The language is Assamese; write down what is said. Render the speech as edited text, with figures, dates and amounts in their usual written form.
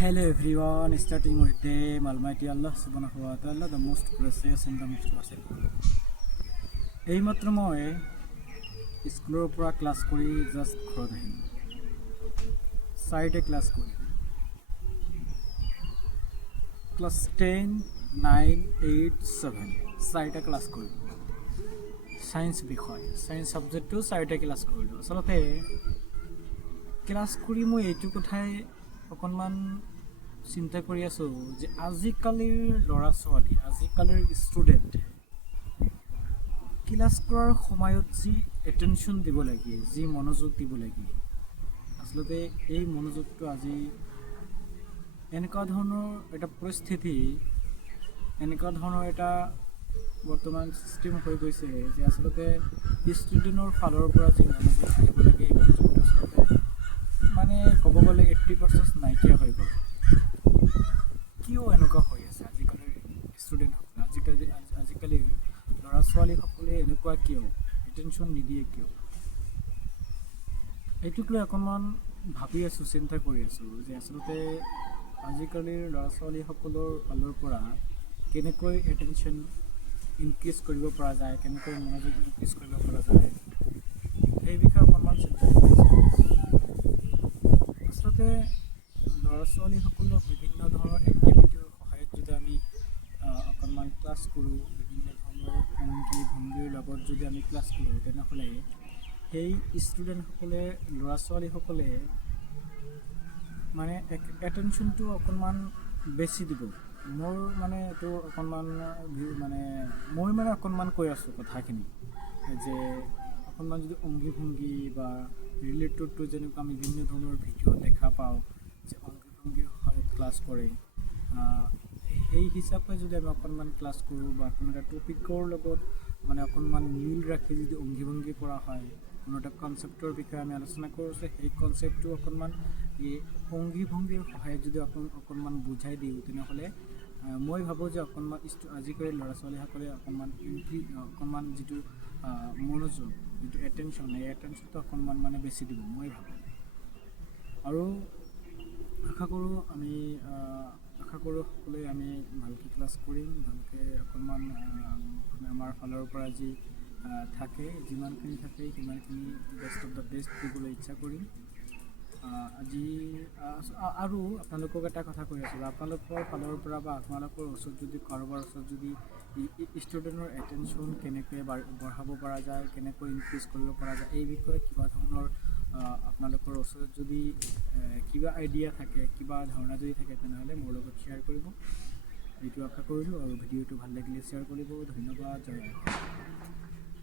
Hello everyone, starting with the Almighty Allah subhanahu wa ta'ala, the most precious and the most merciful. এইমাত্ৰ মই স্কুলৰ পৰা ক্লাছ কৰি জাষ্ট ঘৰত আহিলোঁ। 4টা ক্লাছ কৰি ক্লাছ 10, 9, 8, 7 4টা ক্লাছ কৰিলোঁ। সায়েন্স বিষয় সায়েন্স সাবজেক্টটো 4টা ক্লাছ কৰিলোঁ। আচলতে ক্লাছ কৰি মই এইটো কথাই অকণমান চিন্তা কৰি আছোঁ যে আজিকালিৰ ল'ৰা ছোৱালী আজিকালিৰ ষ্টুডেণ্ট ক্লাছ কৰাৰ সময়ত যি এটেনশ্যন দিব লাগে, যি মনোযোগ দিব লাগে, আচলতে এই মনোযোগটো আজি এনেকুৱা ধৰণৰ এটা পৰিস্থিতি, এনেকুৱা ধৰণৰ এটা বৰ্তমান ছিষ্টেম হৈ গৈছে যে আচলতে ষ্টুডেণ্টৰ ফালৰ পৰা যি মনোযোগ আহিব লাগে এই মনোযোগটো আচলতে মানে ক'ব গ'লে 80% নাইকিয়া হৈ গ'ল। কিয় এনেকুৱা হৈ আছে আজিকালিৰ ষ্টুডেণ্টসকলে, আজিকালিৰ ল'ৰা ছোৱালীসকলে এনেকুৱা কিয় এটেনশ্যন নিদিয়ে কিয়? এইটোক লৈ অকণমান ভাবি আছোঁ, চিন্তা কৰি আছোঁ যে আচলতে আজিকালিৰ ল'ৰা ছোৱালীসকলৰ ফালৰ পৰা কেনেকৈ এটেনশ্যন ইনক্ৰিজ কৰিব পৰা যায়, কেনেকৈ মনোযোগ ইনক্ৰিজ কৰিব পৰা যায়, সেই বিষয়ে অকণমান চিন্তা কৰি আছোঁ। আচলতে ল'ৰা ছোৱালীসকলক বিভিন্ন ধৰণৰ এক্টিভিটিৰ সহায়ত যদি আমি অকণমান ক্লাছ কৰোঁ, বিভিন্ন ধৰণৰ অংগী ভংগীৰ লগত যদি আমি ক্লাছ কৰোঁ, তেনেহ'লে সেই ষ্টুডেণ্টসকলে ল'ৰা ছোৱালীসকলে মানে এটেনশ্যনটো অকণমান বেছি দিব। মোৰ মানে এইটো অকণমান মই অকণমান কৈ আছোঁ কথাখিনি যে অকণমান যদি অংগী ভংগী বা ৰিলেটেডটো যেনেকুৱা আমি বিভিন্ন ধৰণৰ ভিডিঅ' দেখা পাওঁ যে অংগী ভংগীৰ সহায়ত ক্লাছ কৰে, সেই হিচাপে যদি আমি অকণমান ক্লাছ কৰোঁ বা কোনো এটা টপিকৰ লগত অকণমান মিল ৰাখি যদি অংগী ভংগী কৰা হয়, কোনো এটা কনচেপ্টৰ বিষয়ে আমি আলোচনা কৰিছোঁ, সেই কনচেপ্টটো অকণমান এই অংগী ভংগীৰ সহায়ত যদি অকণমান বুজাই দিওঁ, তেনেহ'লে মই ভাবোঁ যে অকণমান আজিকালি ল'ৰা ছোৱালীসকলে অকণমান যিটো মনোযোগ, যিটো এটেনশ্যন, এই এটেনশ্যনটো অকণমান বেছি দিব মই ভাবোঁ। আৰু আশা কৰোঁ সকলোৱে আমি ভালকৈ ক্লাছ কৰিম, ভালকৈ অকণমান আমাৰ ফালৰ পৰা যি থাকে, যিমানখিনি থাকে সিমানখিনি বেষ্ট অফ দ্য বেষ্ট দিবলৈ ইচ্ছা কৰিম। আজি আৰু আপোনালোকক এটা কথা কৈ আছোঁ, আপোনালোকৰ ফালৰ পৰা বা আপোনালোকৰ ওচৰত যদি কাৰোবাৰ ওচৰত যদি ষ্টুডেণ্টৰ এটেনশ্যন কেনেকৈ বঢ়াব পৰা যায়, কেনেকৈ ইনক্ৰিজ কৰিব পৰা যায়, এই বিষয়ে কিবা ধৰণৰ আপোনালোকৰ ওচৰত যদি কিবা আইডিয়া থাকে, কিবা ধাৰণা যদি থাকে, তেনেহ'লে মোৰ লগত শ্বেয়াৰ কৰিব। এইটো আশা কৰিলোঁ। আৰু ভিডিঅ'টো ভাল লাগিলে শ্বেয়াৰ কৰিব। ধন্যবাদ। জয়